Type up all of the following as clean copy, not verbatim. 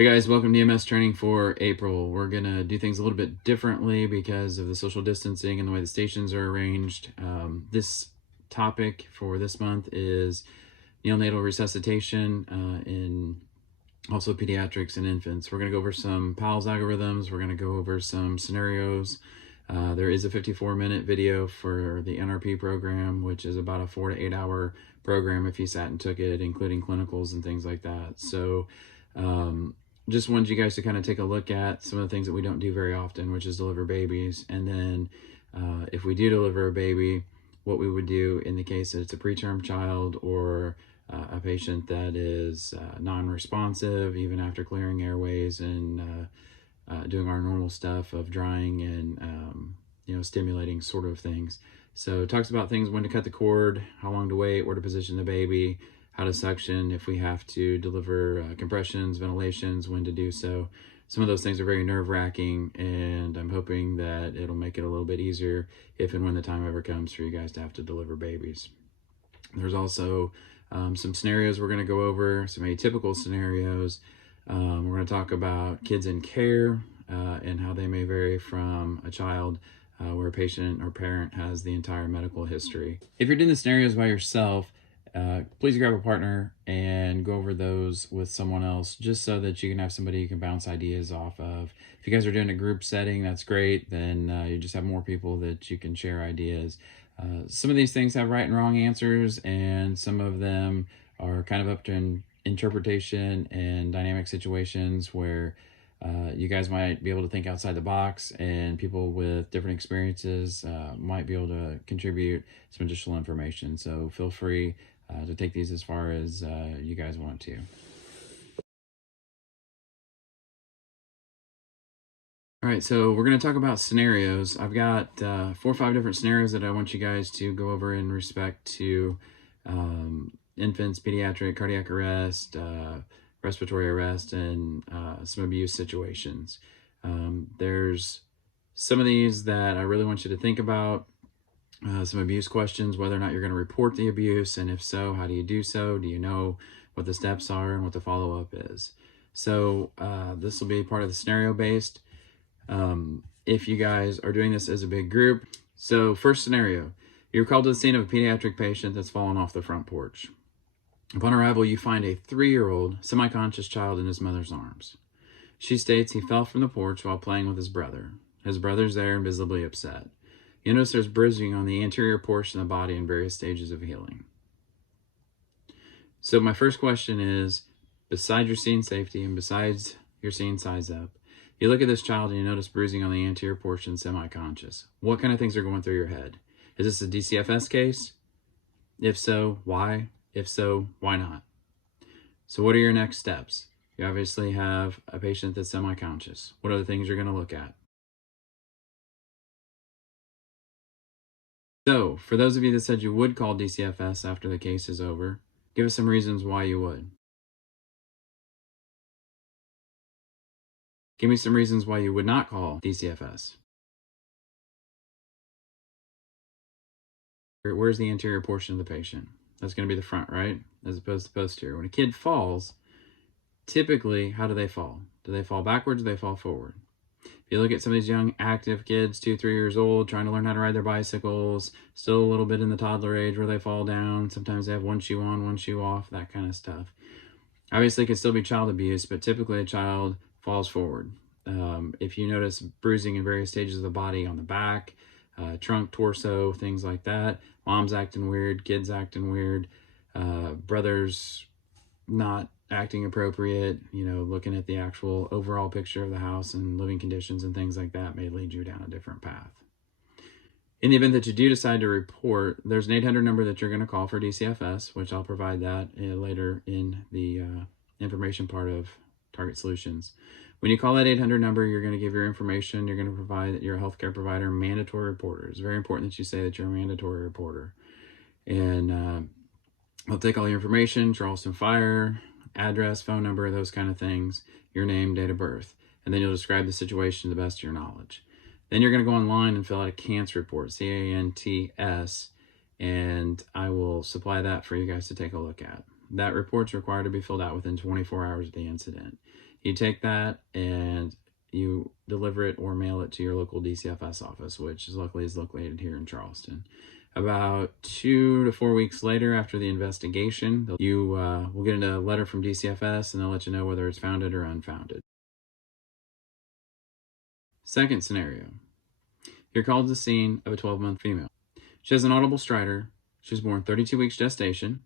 Hey guys, welcome to EMS training for April. We're going to do things a little bit differently because of the social distancing and the way the stations are arranged. This topic for this month is neonatal resuscitation in also pediatrics and infants. We're going to go over some PALS algorithms. We're going to go over some scenarios. There is a 54-minute video for the NRP program, which is about a 4 to 8 hour program if you sat and took it, including clinicals and things like that. So just wanted you guys to kind of take a look at some of the things that we don't do very often, which is deliver babies. And then if we do deliver a baby, what we would do in the case that it's a preterm child or a patient that is non-responsive, even after clearing airways and doing our normal stuff of drying and stimulating sort of things. So it talks about things: when to cut the cord, how long to wait, where to position the baby, how to suction, if we have to deliver compressions, ventilations, when to do so. Some of those things are very nerve-wracking, and I'm hoping that it'll make it a little bit easier if and when the time ever comes for you guys to have to deliver babies. There's also some scenarios we're going to go over, some atypical scenarios. We're going to talk about kids in care and how they may vary from a child where a patient or parent has the entire medical history. If you're doing the scenarios by yourself, please grab a partner and go over those with someone else, just so that you can have somebody you can bounce ideas off of. If you guys are doing a group setting, that's great. Then you just have more people that you can share ideas. Some of these things have right and wrong answers, and some of them are kind of up to interpretation and dynamic situations where you guys might be able to think outside the box, and people with different experiences might be able to contribute some additional information. So feel free to take these as far as you guys want to. All right, so we're going to talk about scenarios. I've got 4 or 5 different scenarios that I want you guys to go over in respect to infants, pediatric, cardiac arrest, respiratory arrest, and some abuse situations. There's some of these that I really want you to think about. Some abuse questions: whether or not you're going to report the abuse, and if so, how do you do so? Do you know what the steps are and what the follow-up is? So this will be part of the scenario based. If you guys are doing this as a big group. So first scenario: you're called to the scene of a pediatric patient that's fallen off the front porch. Upon arrival, you find a 3-year-old semi-conscious child in his mother's arms. She states he fell from the porch while playing with his brother. His brother's there and visibly upset. You notice there's bruising on the anterior portion of the body in various stages of healing. So my first question is, besides your scene safety and besides your scene size up, you look at this child and you notice bruising on the anterior portion, semi-conscious. What kind of things are going through your head? Is this a DCFS case? If so, why? If so, why not? So what are your next steps? You obviously have a patient that's semi-conscious. What are the things you're going to look at? So for those of you that said you would call DCFS after the case is over, give us some reasons why you would. Give me some reasons why you would not call DCFS. Where's the anterior portion of the patient? That's going to be the front, right? As opposed to posterior. When a kid falls, typically, how do they fall? Do they fall backwards or do they fall forward? If you look at some of these young active kids, 2, 3 years old, trying to learn how to ride their bicycles, still a little bit in the toddler age where they fall down. Sometimes they have one shoe on, one shoe off, that kind of stuff. Obviously, it can still be child abuse, but typically a child falls forward. If you notice bruising in various stages of the body on the back, trunk, torso, things like that, mom's acting weird, kids acting weird, brothers not acting appropriate, looking at the actual overall picture of the house and living conditions and things like that may lead you down a different path. In the event that you do decide to report, there's an 800 number that you're going to call for DCFS, which I'll provide that later in the information part of Target Solutions. When you call that 800 number, you're going to give your information. You're going to provide that you're a healthcare provider, mandatory reporter. It's very important that you say that you're a mandatory reporter. And I'll take all your information: Charleston Fire, address, phone number, those kind of things, your name, date of birth. And then you'll describe the situation to the best of your knowledge. Then you're going to go online and fill out a CANTS report, C-A-N-T-S, and I will supply that for you guys to take a look at. That report's required to be filled out within 24 hours of the incident. You take that and you deliver it or mail it to your local DCFS office, which is luckily is located here in Charleston. About 2 to 4 weeks later, after the investigation, you will get a letter from DCFS, and they'll let you know whether it's founded or unfounded. Second scenario. You're called to the scene of a 12-month female. She has an audible stridor. She was born 32 weeks gestation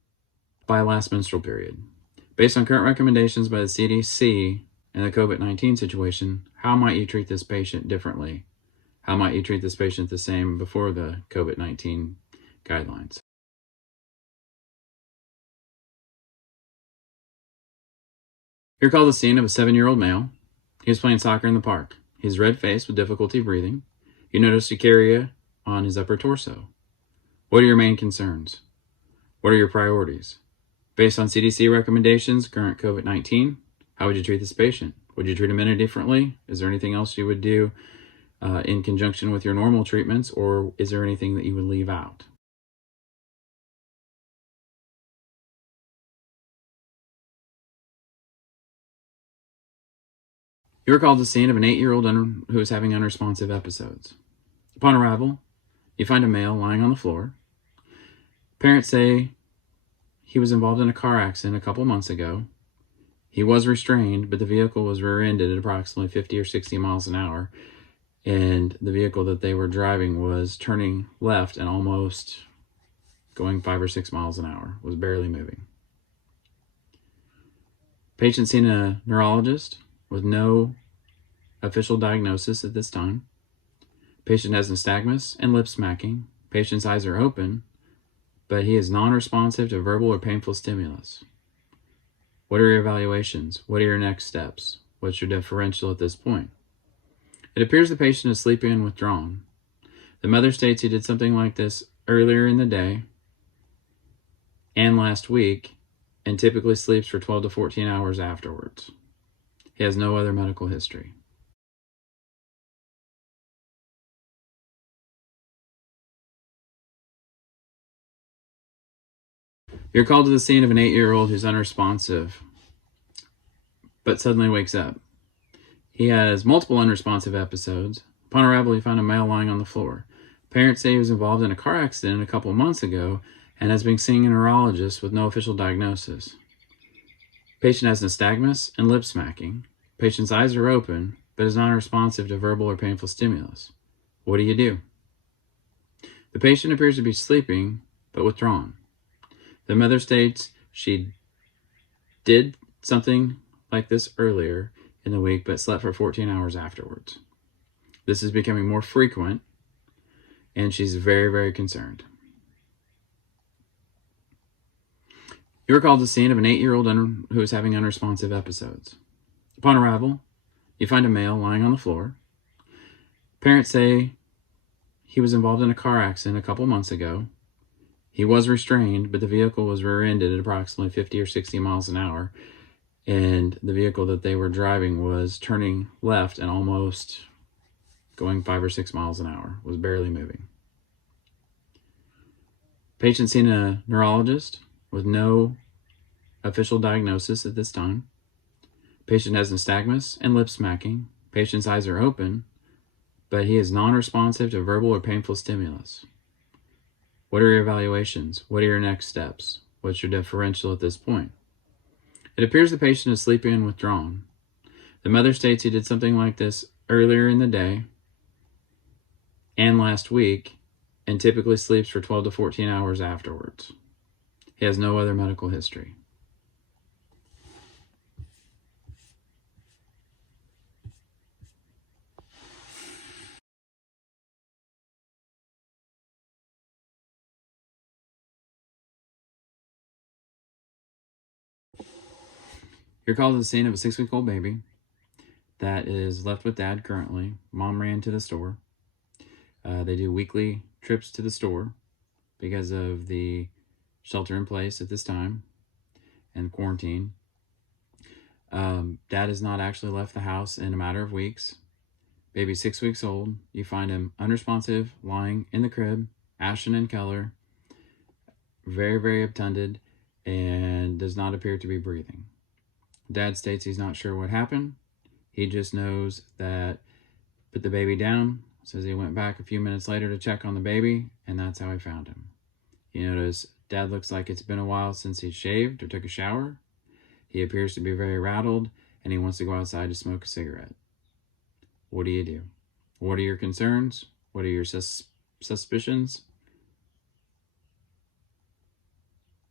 by last menstrual period. Based on current recommendations by the CDC and the COVID-19 situation, how might you treat this patient differently? How might you treat this patient the same before the COVID-19 guidelines? You're called to the scene of a 7-year-old male. He was playing soccer in the park. He's red-faced with difficulty breathing. You notice urticaria on his upper torso. What are your main concerns? What are your priorities? Based on CDC recommendations, current COVID-19, how would you treat this patient? Would you treat him any differently? Is there anything else you would do in conjunction with your normal treatments, or is there anything that you would leave out? You are called to the scene of an 8-year-old who is having unresponsive episodes. Upon arrival, you find a male lying on the floor. Parents say he was involved in a car accident a couple months ago. He was restrained, but the vehicle was rear-ended at approximately 50 or 60 miles an hour, and the vehicle that they were driving was turning left and almost going 5 or 6 miles an hour, was barely moving. Patient seen a neurologist with no official diagnosis at this time. Patient has nystagmus and lip smacking. Patient's eyes are open, but he is non-responsive to verbal or painful stimulus. What are your evaluations? What are your next steps? What's your differential at this point? It appears the patient is sleepy and withdrawn. The mother states he did something like this earlier in the day and last week, and typically sleeps for 12 to 14 hours afterwards. He has no other medical history. You're called to the scene of an 8-year-old who's unresponsive, but suddenly wakes up. He has multiple unresponsive episodes. Upon arrival, you find a male lying on the floor. Parents say he was involved in a car accident a couple months ago and has been seeing a neurologist with no official diagnosis. Patient has nystagmus and lip smacking. Patient's eyes are open, but is non-responsive to verbal or painful stimulus. What do? The patient appears to be sleeping, but withdrawn. The mother states she did something like this earlier in the week, but slept for 14 hours afterwards. This is becoming more frequent, and she's very, very concerned. You are called to the scene of an 8-year-old who is having unresponsive episodes. Upon arrival, you find a male lying on the floor. Parents say he was involved in a car accident a couple months ago. He was restrained, but the vehicle was rear-ended at approximately 50 or 60 miles an hour, and the vehicle that they were driving was turning left and almost going 5 or 6 miles an hour, was barely moving. Patient seen a neurologist with no official diagnosis at this time. Patient has nystagmus and lip smacking. Patient's eyes are open, but he is non-responsive to verbal or painful stimulus. What are your evaluations? What are your next steps? What's your differential at this point? It appears the patient is sleepy and withdrawn. The mother states he did something like this earlier in the day and last week, and typically sleeps for 12 to 14 hours afterwards. He has no other medical history. You're called to the scene of a 6-week-old baby that is left with dad currently. Mom ran to the store. They do weekly trips to the store because of the shelter in place at this time and quarantine. Dad has not actually left the house in a matter of weeks. Baby 6 weeks old. You find him unresponsive, lying in the crib, ashen in color, very, very obtunded, and does not appear to be breathing. Dad states he's not sure what happened. He just knows that put the baby down, says he went back a few minutes later to check on the baby, and that's how he found him. You notice Dad looks like it's been a while since he shaved or took a shower. He appears to be very rattled, and he wants to go outside to smoke a cigarette. What do you do? What are your concerns? What are your suspicions?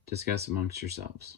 Discuss amongst yourselves.